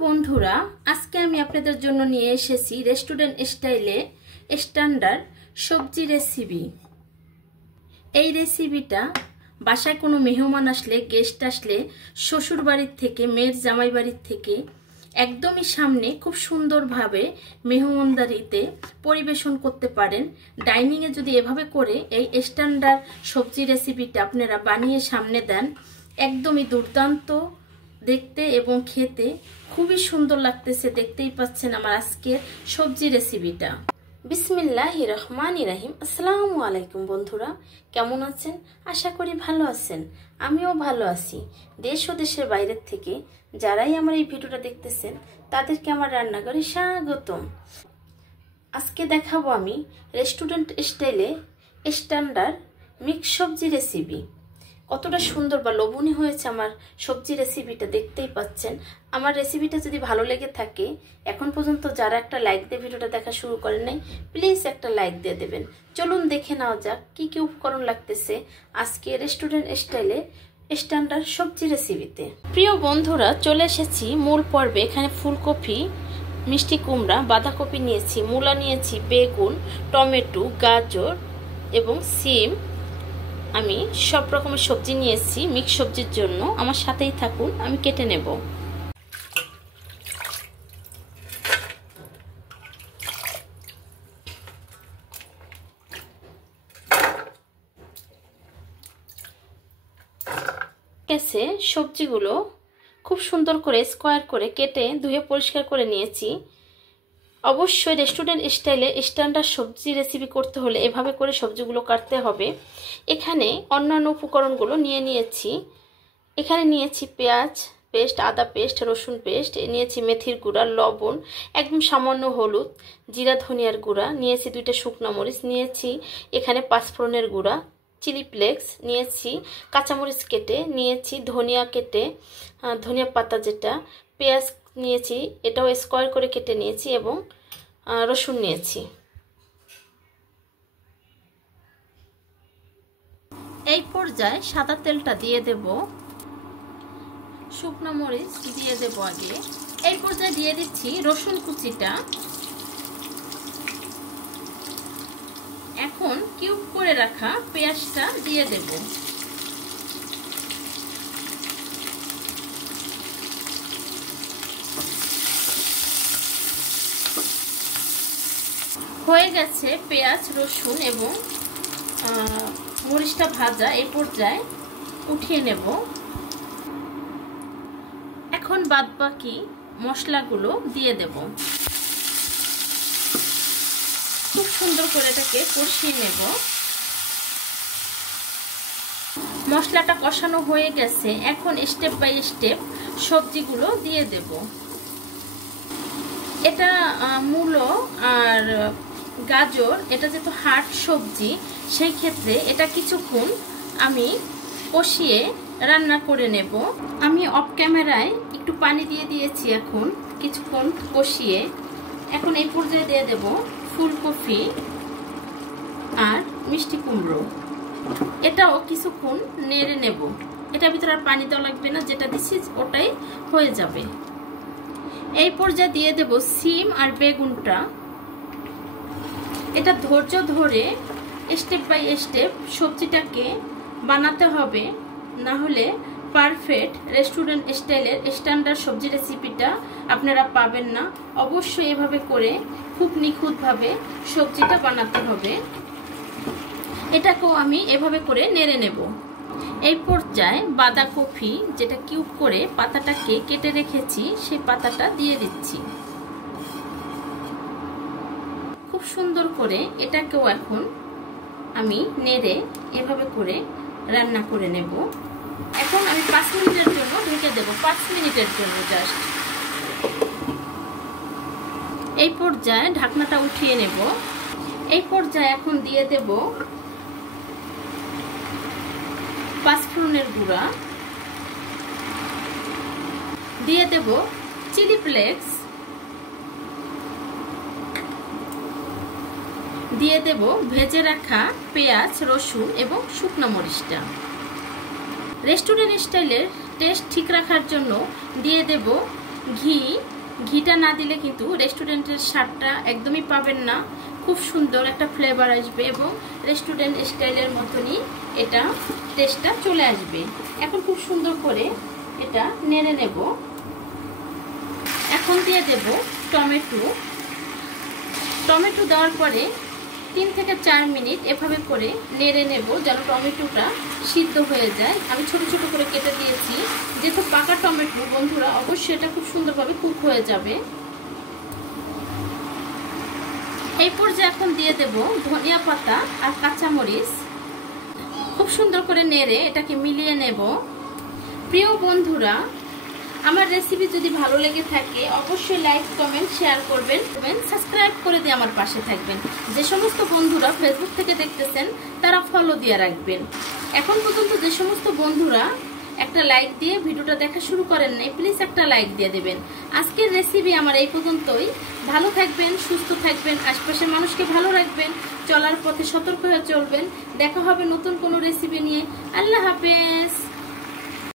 বন্ধুরা, আজকে আমি আপনাদের জন্য নিয়ে এসেছি রেস্টুরেন্ট স্টাইলে স্ট্যান্ডার্ড সবজি রেসিপি। এই রেসিপিটা বাসায় কোনো মেহমান আসলে, গেস্ট আসলে, শ্বশুর বাড়ির থেকে, মেয়ের জামাই বাড়ির থেকে একদমই সামনে খুব সুন্দরভাবে মেহমানদারিতে পরিবেশন করতে পারেন। ডাইনিংয়ে যদি এভাবে করে এই স্ট্যান্ডার্ড সবজি রেসিপিটা আপনারা বানিয়ে সামনে দেন, একদমই দুর্দান্ত দেখতে এবং খেতে খুবই সুন্দর লাগতেছে। দেখতেই পাচ্ছেন আমার আজকের সবজি রেসিপিটা। বিসমিল্লাহির রহমানির রহিম। আসসালামু আলাইকুম বন্ধুরা, কেমন আছেন? আশা করি ভালো আছেন। আমিও ভালো আছি। দেশ ও দেশের বাইরের থেকে যারাই আমার এই ভিডিওটা দেখতেছেন তাদেরকে আমার রান্নাঘরে স্বাগতম। আজকে দেখাবো আমি রেস্টুরেন্ট স্টাইলে স্ট্যান্ডার্ড মিক্স সবজি রেসিপি। কতটা সুন্দর বা লোভনীয় হয়েছে আমার সবজি রেসিপিটা, দেখতেই পাচ্ছেন। আমার রেসিপিটা যদি ভালো লেগে থাকে, এখন পর্যন্ত যারা একটা লাইক দিয়ে ভিডিওটা দেখা শুরু করেন নাই, প্লিজ একটা লাইক দিয়ে দেবেন। চলুন দেখে নেওয়া যাক কি কি উপকরণ লাগতেছে আজকে রেস্টুরেন্ট স্টাইলে স্ট্যান্ডার্ড সবজি রেসিপিতে। প্রিয় বন্ধুরা, চলে এসেছি মূল পর্বে। এখানে ফুলকপি, মিষ্টি কুমড়া, বাঁধাকপি নিয়েছি, মূলা নিয়েছি, বেগুন, টমেটো, গাজর এবং সিম। আমি সব রকমের সবজি নিয়েছি মিক্স সবজির জন্য। আমার সাথেই থাকুন, আমি কেটে নেব। কেসে সবজিগুলো খুব সুন্দর করে স্কোয়ার করে কেটে ধুয়ে পরিষ্কার করে নিয়েছি। অবশ্যই রেস্টুরেন্ট স্টাইলে স্ট্যান্ডার্ড সবজি রেসিপি করতে হলে এভাবে করে সবজিগুলো কাটতে হবে। এখানে অন্যান্য উপকরণগুলো নিয়ে নিয়েছি। এখানে নিয়েছি পেঁয়াজ পেস্ট, আদা পেস্ট, রসুন পেস্ট, নিয়েছি মেথির গুঁড়া, লবণ, একদম সামান্য হলুদ, জিরা ধনিয়ার গুঁড়া, নিয়েছি 2টা শুকনো মরিচ, নিয়েছি এখানে পাঁচফোড়নের গুঁড়া, চিলি ফ্লেক্স নিয়েছি, কাঁচামরিচ কেটে নিয়েছি, ধনিয়া কেটে, ধনিয়া পাতা যেটা, পেঁয়াজ নিয়েছি, এটাও স্কোয়ার করে কেটে নিয়েছি এবং রসুন নিয়েছি। এই পর্যায়ে সাদা তেলটা দিয়ে দেব, শুকনো মরিচ দিয়ে দেব আগে। এই পর্যায়ে দিয়ে দিচ্ছি রসুন কুচিটা। এখন কিউব করে রাখা পেঁয়াজটা দিয়ে দেব। হয়ে গেছে পেঁয়াজ, রসুন এবং মরিচটা ভাজা। এই পর্যায়ে উঠিয়ে নেব। এখন বাদবাকি মশলাগুলো দিয়ে দেব। খুব সুন্দর করে এটাকে কষিয়ে নেব। মশলাটা কষানো হয়ে গেছে। এখন স্টেপ বাই স্টেপ সবজিগুলো দিয়ে দেব। এটা মূলো আর গাজর, এটা যেহেতু হার্ড সবজি, সেই ক্ষেত্রে এটা কিছুক্ষণ আমি কষিয়ে রান্না করে নেব। আমি অফ ক্যামেরায় একটু পানি দিয়ে দিয়েছি। এখন কিছুক্ষণ কষিয়ে এখন এই পর্যায়ে দিয়ে দেব ফুলকপি আর মিষ্টি কুমড়ো। এটাও কিছুক্ষণ নেড়ে নেব। এটার ভিতরে আর পানি দেওয়া লাগবে না, যেটা দিচ্ছি ওটাই হয়ে যাবে। এই পর্যায়ে দিয়ে দেব সিম আর বেগুনটা। এটা ধৈর্য ধরে স্টেপ বাই স্টেপ সবজিটাকে বানাতে হবে, না হলে পারফেক্ট রেস্টুরেন্ট স্টাইলের স্ট্যান্ডার্ড সবজি রেসিপিটা আপনারা পাবেন না। অবশ্যই এভাবে করে খুব নিখুঁতভাবে সবজিটা বানাতে হবে। এটাকেও আমি এভাবে করে নেড়ে নেব। এই পর্যায়ে বাঁধাকপি, যেটা কিউব করে পাতাটাকে কেটে রেখেছি, সেই পাতাটা দিয়ে দিচ্ছি। খুব সুন্দর করে এটাকেও এখন আমি নেড়ে এভাবে করে রান্না করে নেব। এখন আমি 5 মিনিটের জন্য ঢেকে দেব, 5 মিনিটের জন্য জাস্ট। এই পর্যায়ে ঢাকনাটা উঠিয়ে নেব। এই পর্যায়ে এখন দিয়ে দেব পাঁচফোড়নের গুঁড়া, দিয়ে দেব চিলি ফ্লেক্স, দিয়ে দেব ভেজে রাখা পেঁয়াজ, রসুন এবং শুকনো মরিচটা। রেস্টুরেন্ট স্টাইলের টেস্ট ঠিক রাখার জন্য দিয়ে দেব ঘিটা না দিলে কিন্তু রেস্টুরেন্টের স্বাদটা একদমই পাবেন না। খুব সুন্দর একটা ফ্লেভার আসবে এবং রেস্টুরেন্ট স্টাইলের মতনই এটা টেস্টটা চলে আসবে। এখন খুব সুন্দর করে এটা নেড়ে নেব। এখন দিয়ে দেব টমেটো দেওয়ার পরে 3 থেকে 4 মিনিট এভাবে করে নেড়ে নেব যেন টমেটোটা সিদ্ধ হয়ে যায়। আমি ছোট ছোট করে কেটে দিয়েছি, যেহেতু পাকা টমেটো বন্ধুরা অবশ্যই এটা খুব সুন্দরভাবে কুক হয়ে যাবে। এই পর্যায়ে এখন দিয়ে দেব ধনিয়া পাতা আর কাঁচামরিচ। খুব সুন্দর করে নেড়ে এটাকে মিলিয়ে নেব। প্রিয় বন্ধুরা, আমার রেসিপি যদি ভালো লেগে থাকে অবশ্যই লাইক, কমেন্ট, শেয়ার করবেন, সাবস্ক্রাইব করে দিয়ে আমার পাশে থাকবেন। যে সমস্ত বন্ধুরা ফেসবুক থেকে দেখতেছেন তারা ফলো দিয়ে রাখবেন। এখন পর্যন্ত যে সমস্ত বন্ধুরা একটা লাইক দিয়ে ভিডিওটা দেখা শুরু করেন নাই, প্লিজ একটা লাইক দিয়ে দেবেন। আজকের রেসিপি আমার এই পর্যন্তই। ভালো থাকবেন, সুস্থ থাকবেন, আশপাশের মানুষকে ভালো রাখবেন, চলার পথে সতর্ক হয়ে চলবেন। দেখা হবে নতুন কোনো রেসিপি নিয়ে। আল্লাহ হাফেজ।